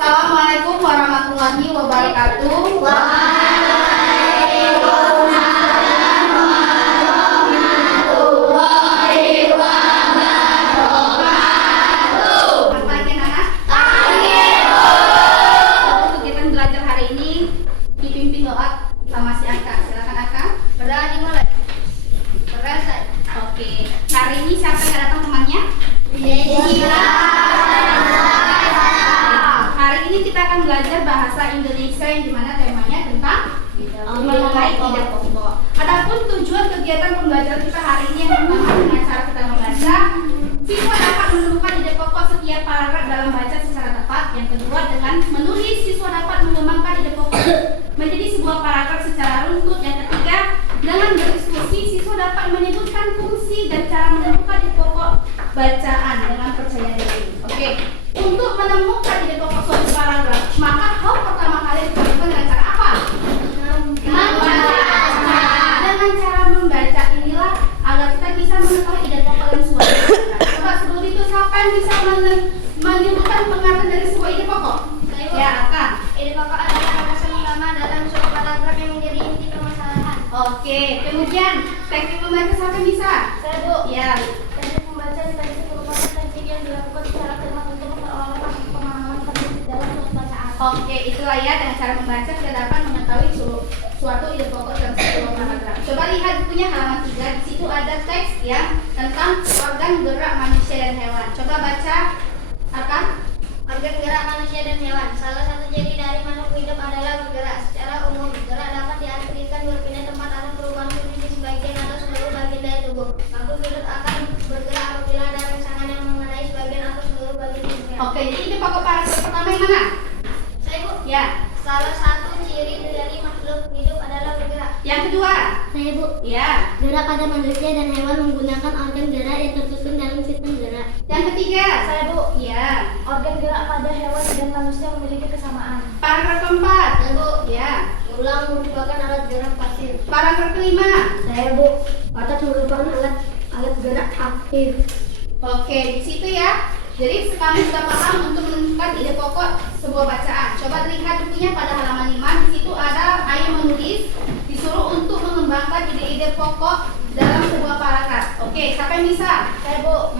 Assalamualaikum warahmatullahi wabarakatuh. Hari ini siapa yang datang temannya? Hari ini kita akan belajar bahasa Indonesia yang dimana temanya tentang mengenai ide pokok. Adapun tujuan kegiatan pembelajaran kita hari ini yang pertama dengan cara kita membaca, siswa dapat menemukan ide pokok setiap paragraf dalam baca secara tepat. Yang kedua dengan menulis, siswa dapat mengembangkan ide pokok menjadi sebuah paragraf secara runtut. Yang ketiga dengan berdiskusi, siswa dapat menyebutkan fungsi dan cara menemukan ide pokok bacaan dengan percaya diri. Oke, untuk menemukan ide pokok suatu paragraf, maka hal pertama kali dilakukan dengan cara apa? Membaca. Dengan cara membaca inilah agar kita bisa mengetahui ide pokok dan suatu paragraf. Coba sebelum itu siapa yang bisa menyebutkan pengertian dari sebuah ide pokok? Ya, Kak. Ide pokok adalah alasan utama dalam suatu paragraf yang menjadi inti permasalahan. Oke, kemudian teknik membaca siapa yang bisa? Saya, Bu. Ya. Teknik membaca teknik merupakan teknik yang dilakukan secara cermat untuk memperoleh pemahaman tertulis dalam suatu bacaan. Oke, itulah ya dengan cara membaca kita dapat mengetahui suatu ide pokok dalam sebuah paragraf. Coba lihat bukunya halaman 3, di situ ada teks yang tentang organ gerak manusia dan hewan. Coba baca akan Organ gerak manusia dan hewan. Salah satu ciri dari makhluk hidup adalah bergerak. Secara umum, gerak dapat diartikan berpindah tempat atau perubahan posisi sebagian atau seluruh bagian dari tubuh. Makhluk hidup akan bergerak apabila ada rangsangan yang mengenai sebagian atau seluruh bagian tubuhnya. Oke, jadi ide pokok paragraf pertama yang mana? Saya, Bu. Ya. Salah satu ciri dari makhluk hidup adalah bergerak. Yang kedua? Saya, Bu. Ya. Gerak pada manusia dan hewan menggunakan organ gerak yang tersusun dalam sistem gerak. Yang ketiga? Saya, Bu. Ya. Organ gerak pada hewan dan manusia memiliki kesamaan. Paragraf keempat? Saya, Bu. Ya. Tulang merupakan alat gerak pasif. Paragraf kelima? Saya, Bu. Otot merupakan alat gerak aktif. Oke, di situ ya. Jadi kami sudah paham untuk menentukan ide pokok sebuah bacaan. Coba lihat bukunya pada halaman 5. Di situ ada ayo menulis, disuruh untuk mengembangkan ide-ide pokok dalam sebuah paragraf. Oke, siapa yang bisa? Saya, Bu.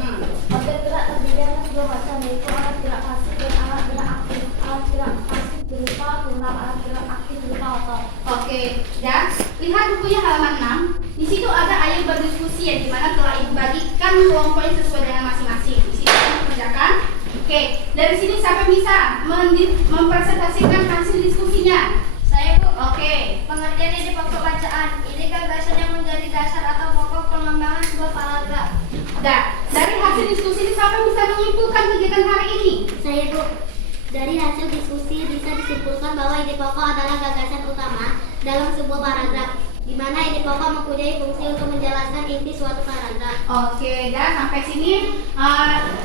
Organ gerak terdiri atas dua macam, yaitu alat gerak pasif dan alat gerak aktif. Alat gerak pasif berupa tulang, alat gerak aktif berupa otot. Oke, dan lihat bukunya halaman 6. Di situ ada ayo berdiskusi yang dimana telah ibu bagikan kelompoknya sesuai dengan masing-masing. Di situ kita kerjakan. Oke, dari sini siapa yang bisa mempresentasikan hasil diskusinya? Saya, Bu. Oke. Pengertian ide pokok bacaan. Ini gagasan yang menjadi dasar atau pokok pengembangan sebuah paragraf. Nah, dari hasil diskusi ini siapa yang bisa menyimpulkan kegiatan hari ini? Saya, Bu. Dari hasil diskusi bisa disimpulkan bahwa ide pokok adalah gagasan utama dalam sebuah paragraf, di mana ide pokok mempunyai fungsi untuk menjelaskan inti suatu paragraf. Oke, dan sampai sini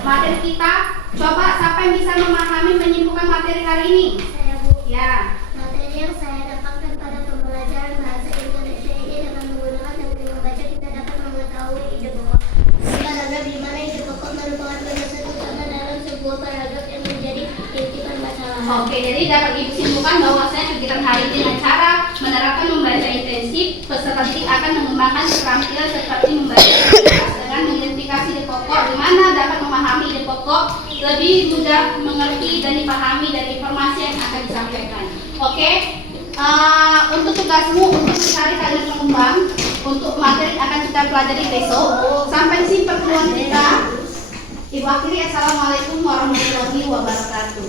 materi kita. Coba siapa yang bisa memahami menyimpulkan materi hari ini? Saya, Bu. Ya. Materi yang saya dapatkan pada pembelajaran bahasa Indonesia ini dengan menggunakan teknik membaca kita dapat mengetahui ide pokok. Paragraf di mana ide pokok merupakan gagasan utama dalam sebuah paragraf yang menjadi inti permasalahan. Oke, jadi dapat disimpulkan bahwasanya kegiatan hari ini dengan cara menerapkan membaca intensif, peserta didik akan mengembangkan keterampilan seperti membaca dengan mengidentifikasi ide pokok, di mana dapat memahami ide pokok lebih mudah mengerti dan dipahami dari informasi yang akan disampaikan. Oke, untuk tugasmu untuk mencari kalimat pengembang untuk materi akan kita pelajari besok. Sampai di sini pertemuan kita. Ibu akhiri, assalamualaikum warahmatullahi wabarakatuh.